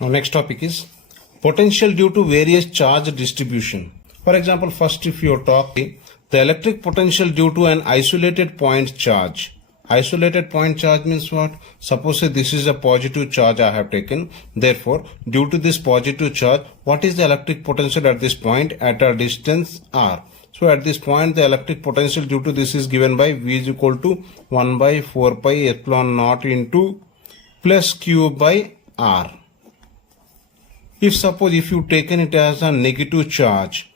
Now next topic is potential due to various charge distribution. For example, first if you talk the electric potential due to an isolated point charge. Isolated point charge means what? Suppose this is a positive charge I have taken. Therefore, due to this positive charge, what is the electric potential at this point at a distance r? So at this point, the electric potential due to this is given by V is equal to 1 by 4 pi epsilon naught into plus Q by R. If suppose if you taken it as a negative charge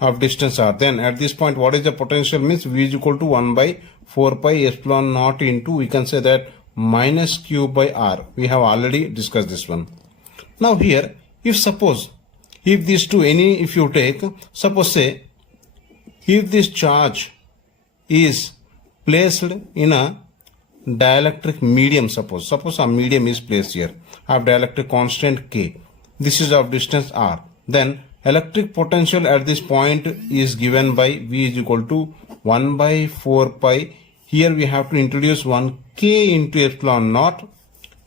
of distance r, then at this point what is the potential means V is equal to 1 by 4 pi epsilon naught into, we can say that, minus Q by R. We have already discussed this one. Now here, if suppose, if these two, if you take, suppose say, if this charge is placed in a dielectric medium, suppose a medium is placed here, of dielectric constant K. This is of distance R. Then electric potential at this point is given by V is equal to 1 by 4 pi. Here we have to introduce 1 K into epsilon naught.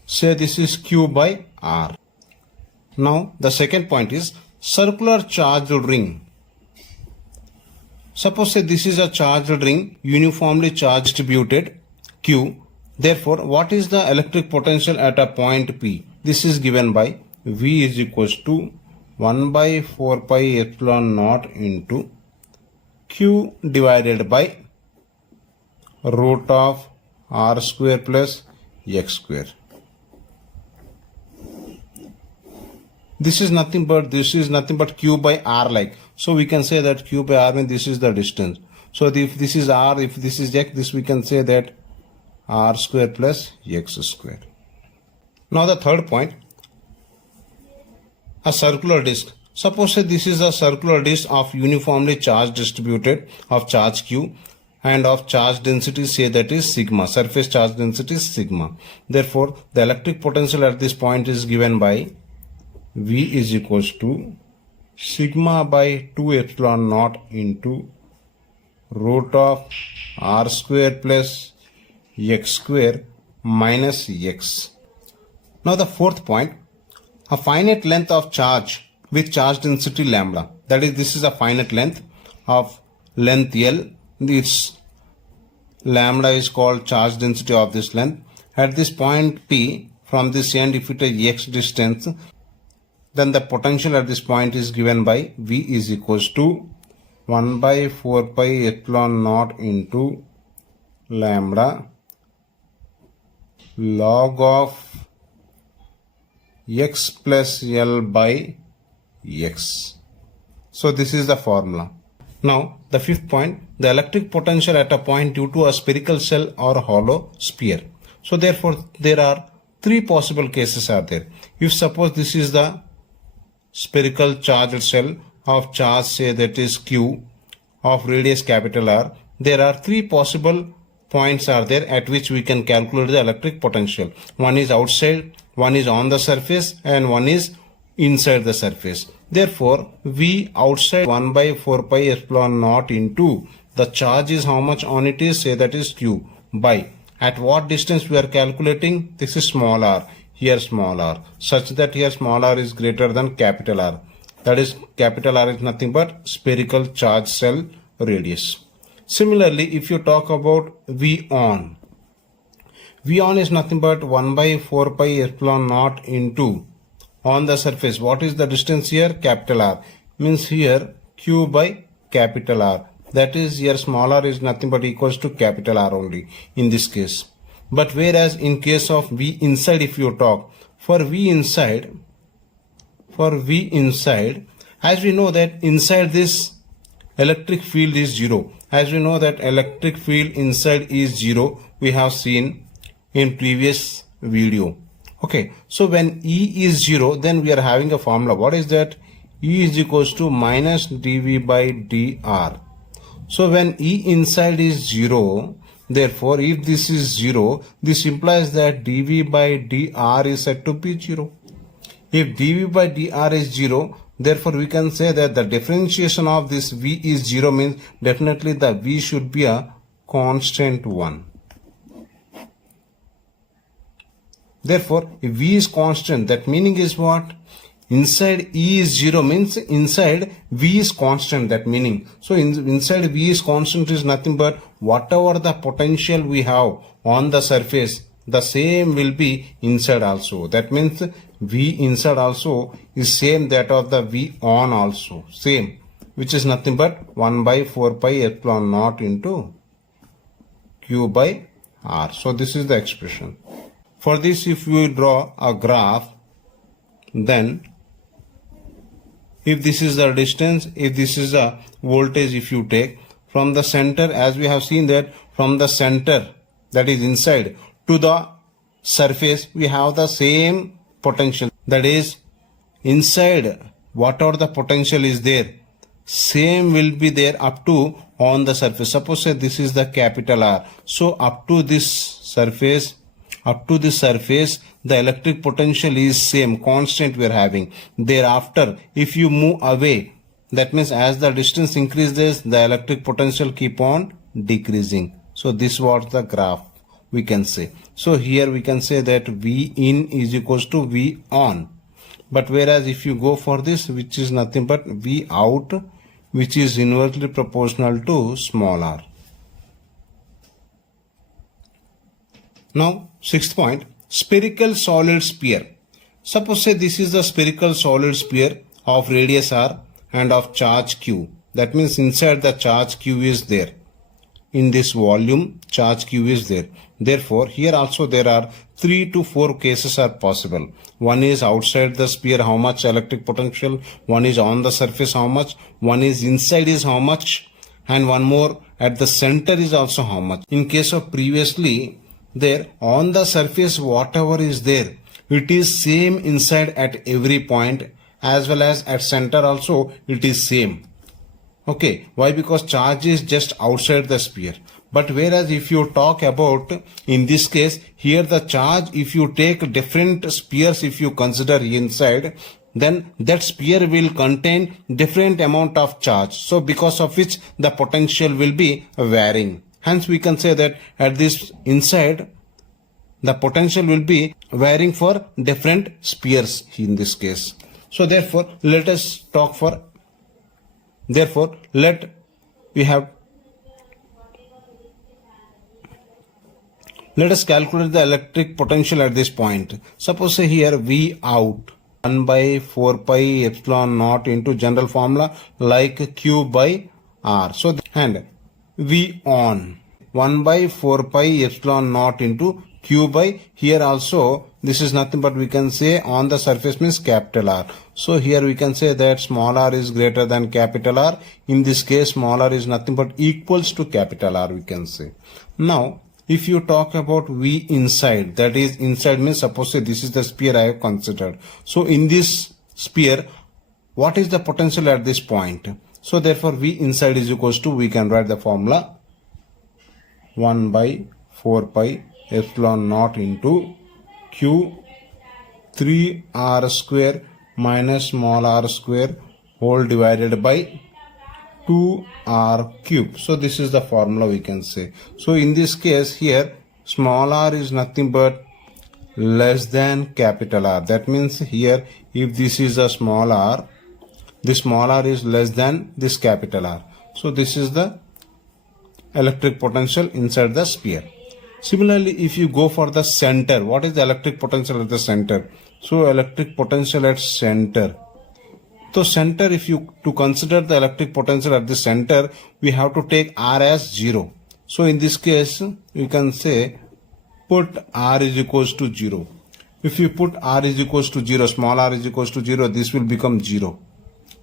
Say this is Q by R. Now the second point is circular charged ring. Suppose say this is a charged ring, uniformly charge distributed Q. Therefore, what is the electric potential at a point P? This is given by V is equals to 1 by 4 pi epsilon naught into Q divided by root of R square plus X square. This is nothing but Q by R like. So we can say that Q by R means this is the distance. So if this is R, if this is X, this we can say that R square plus X square. Now the third point, a circular disk. Suppose this is a circular disk of uniformly charged distributed of charge Q and of charge density, say that is sigma. Surface charge density is sigma. Therefore, the electric potential at this point is given by V is equals to sigma by 2 epsilon naught into root of R square plus X square minus X. Now the fourth point, a finite length of charge with charge density lambda. That is, this is a finite length of length L. This lambda is called charge density of this length. At this point P, from this end, if it is X distance, then the potential at this point is given by V is equals to 1 by 4 pi epsilon naught into lambda log of X plus L by X. So this is the formula. Now the fifth point, the electric potential at a point due to a spherical shell or hollow sphere. So therefore there are three possible cases are there. If suppose this is the spherical charged shell of charge, say that is Q, of radius capital R, there are three possible points are there at which we can calculate the electric potential. One is outside, one is on the surface, and one is inside the surface. Therefore, V outside 1 by 4 pi epsilon naught into the charge is how much on it is, say that is Q, by at what distance we are calculating, this is small r, here small r, such that here small r is greater than capital R. That is, capital R is nothing but spherical charge shell radius. Similarly, if you talk about V on is nothing but 1 by 4 pi epsilon naught into on the surface. What is the distance here? Capital R. Means here Q by capital R. That is, here small r is nothing but equals to capital R only in this case. But whereas in case of V inside, if you talk, for V inside, as we know that inside this electric field is 0. As we know that electric field inside is 0, we have seen in previous video. Okay, so when E is 0, then we are having a formula. What is that? E is equals to minus dV by dr. So when E inside is 0, therefore if this is 0, this implies that dV by dr is said to be 0. If dV by dr is 0, therefore we can say that the differentiation of this V is 0 means definitely the V should be a constant one. Therefore, if V is constant, that meaning is what? Inside E is 0 means inside V is constant, that meaning. So inside V is constant is nothing but whatever the potential we have on the surface, the same will be inside also. That means V inside also is same that of the V on also, same, which is nothing but 1 by 4 pi epsilon naught into Q by R. So this is the expression. For this, if we draw a graph, then if this is the distance, if this is the voltage, if you take from the center, as we have seen that from the center, that is inside, to the surface, we have the same potential. That is inside, whatever the potential is there, same will be there up to on the surface. Suppose say this is the capital R. So up to this surface, the electric potential is same, constant we are having. Thereafter, if you move away, that means as the distance increases, the electric potential keep on decreasing. So this was the graph we can say. So here we can say that V in is equals to V on. But whereas if you go for this, which is nothing but V out, which is inversely proportional to small r. Now, sixth point, spherical solid sphere. Suppose say this is the spherical solid sphere of radius r and of charge q. That means inside the charge q is there. In this volume, charge q is there. Therefore, here also there are 3 to 4 cases are possible. One is outside the sphere, how much electric potential. One is on the surface, how much. One is inside is how much. And one more at the center is also how much. In case of previously, there on the surface whatever is there, it is same inside at every point, as well as at center also it is same. Okay, why? Because charge is just outside the sphere. But whereas if you talk about, in this case, here the charge, if you take different spheres, if you consider inside, then that sphere will contain different amount of charge. So because of which the potential will be varying. Hence we can say that at this inside, the potential will be varying for different spheres in this case. So therefore, let us talk for, therefore, let us calculate the electric potential at this point. Suppose say here V out 1 by 4 pi epsilon naught into general formula like Q by R. So and V on 1 by 4 pi epsilon naught into Q by, here also this is nothing but we can say on the surface means capital R. So here we can say that small r is greater than capital R. In this case small r is nothing but equals to capital R, we can say. Now if you talk about V inside, that is inside means suppose say this is the sphere I have considered. So in this sphere, what is the potential at this point? So therefore V inside is equals to, we can write the formula 1 by 4 pi epsilon naught into Q 3r square minus small r square whole divided by 2r cube. So this is the formula we can say. So in this case here small r is nothing but less than capital R. That means here if this is a small r, this small r is less than this capital R. So this is the electric potential inside the sphere. Similarly, if you go for the center, what is the electric potential at the center? So electric potential at center. So center, if you to consider the electric potential at the center, we have to take R as 0. So in this case, you can say put R is equals to 0. If you put R is equals to 0, small r is equals to 0, this will become 0.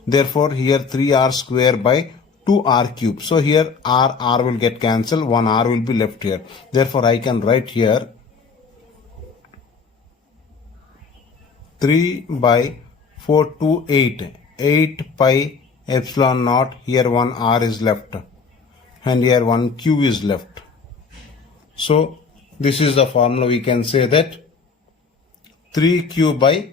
Therefore, here 3r square by 2r cube. So here r will get cancelled, 1 r will be left here. Therefore, I can write here 3 by 4 to 8 pi epsilon naught. Here 1 r is left and here 1 q is left. So this is the formula. We can say that 3q by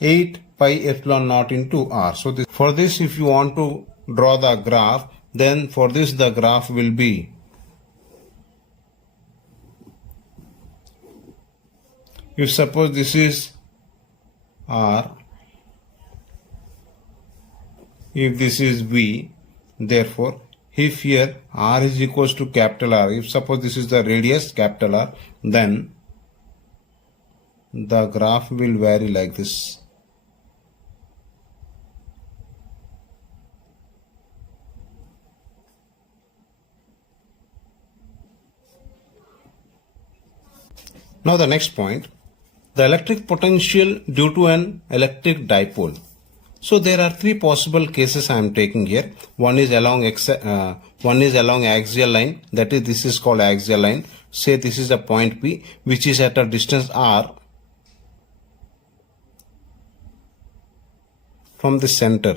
8 pi epsilon naught into r. So this, for this, if you want to draw the graph, then for this the graph will be If suppose this is R, if this is V, therefore if here R is equals to capital R, if suppose this is the radius capital R, then the graph will vary like this. Now the next point, the electric potential due to an electric dipole. So there are three possible cases I am taking here. One is along axial line, that is this is called axial line. Say this is a point P which is at a distance R from the center.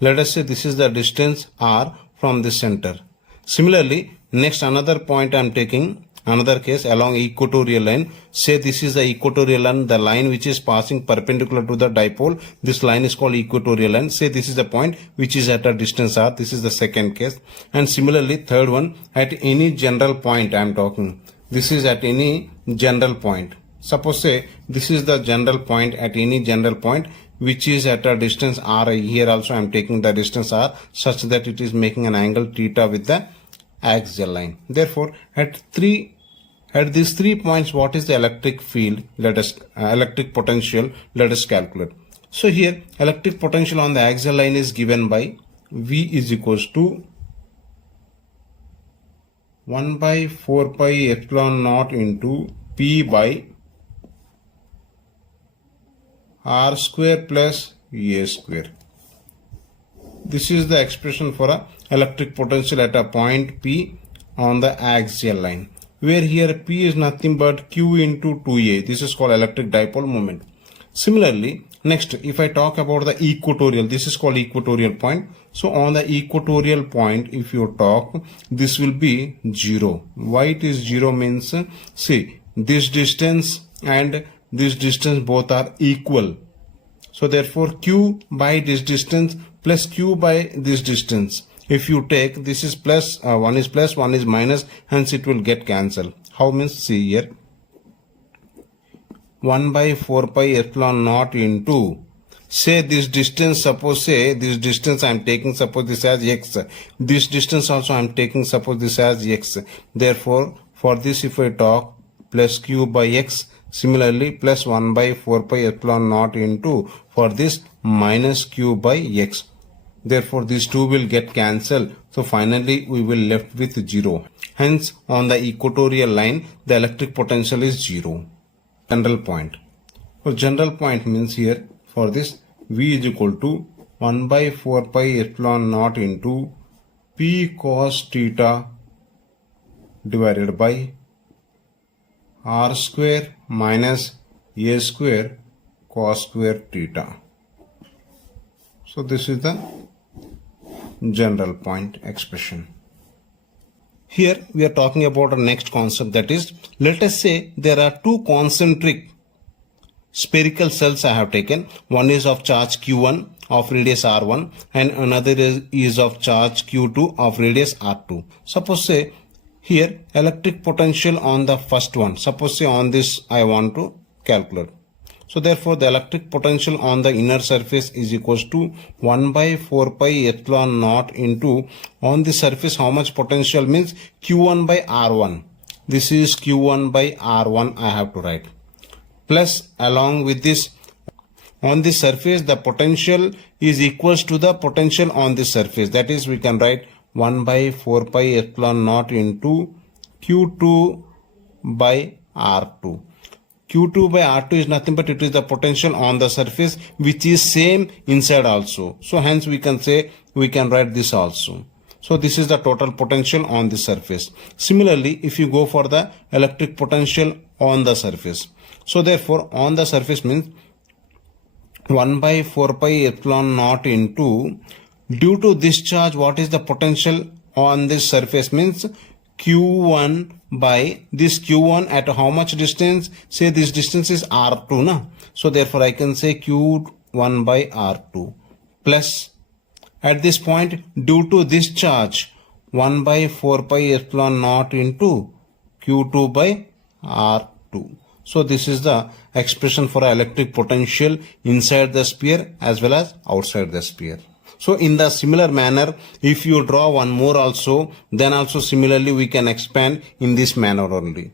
Let us say this is the distance R from the center. Similarly, next another point I am taking, another case along equatorial line. Say this is the equatorial line, the line which is passing perpendicular to the dipole. This line is called equatorial line. Say this is the point which is at a distance R. This is the second case. And similarly, third one, at any general point I am talking. This is at any general point. Suppose say this is the general point at any general point which is at a distance R. Here also I am taking the distance R such that it is making an angle theta with the axial line. Therefore, at these 3 points, what is the electric field? Electric potential. Let us calculate. So here, electric potential on the axial line is given by V is equals to 1 by 4 pi epsilon naught into P by R square plus A square. This is the expression for a electric potential at a point P on the axial line, where here P is nothing but Q into 2A. This is called electric dipole moment. Similarly, next if I talk about the equatorial, this is called equatorial point. So on the equatorial point, if you talk, this will be 0. Why it is 0 means, see, this distance and this distance both are equal. So therefore Q by this distance plus Q by this distance. If you take this is plus, one is plus, one is minus, hence it will get cancelled. How means, see here, 1 by 4 pi epsilon naught into, say this distance, suppose say this distance I am taking, suppose this as x. This distance also I am taking, suppose this as x. Therefore, for this if I talk, plus Q by x. Similarly, plus 1 by 4 pi epsilon naught into, for this, minus Q by x. Therefore, these two will get cancelled. So finally, we will left with 0. Hence, on the equatorial line, the electric potential is 0. General point. So general point means here, for this, V is equal to 1 by 4 pi epsilon naught into P cos theta divided by R square minus A square cos square theta. So this is the general point expression. Here we are talking about a next concept, that is, let us say there are two concentric spherical cells I have taken. One is of charge Q1 of radius R1 and another is of charge Q2 of radius R2. Suppose say here electric potential on the first one, suppose say on this I want to calculate. So therefore the electric potential on the inner surface is equals to 1 by 4 pi epsilon naught into, on the surface how much potential means Q1 by R1. This is Q1 by R1 I have to write. Plus along with this, on the surface the potential is equals to the potential on the surface. That is, we can write 1 by 4 pi epsilon naught into Q2 by R2. Q2 by R2 is nothing but it is the potential on the surface which is same inside also. So hence we can say, we can write this also. So this is the total potential on the surface. Similarly, if you go for the electric potential on the surface. So therefore on the surface means 1 by 4 pi epsilon naught into, due to this charge, what is the potential on this surface means Q1 by this Q1 at how much distance? Say this distance is R2 na. So therefore I can say Q1 by R2 plus at this point due to this charge 1 by 4 pi epsilon naught into Q2 by R2. So this is the expression for electric potential inside the sphere as well as outside the sphere. So in the similar manner, if you draw one more also, then also similarly we can expand in this manner only.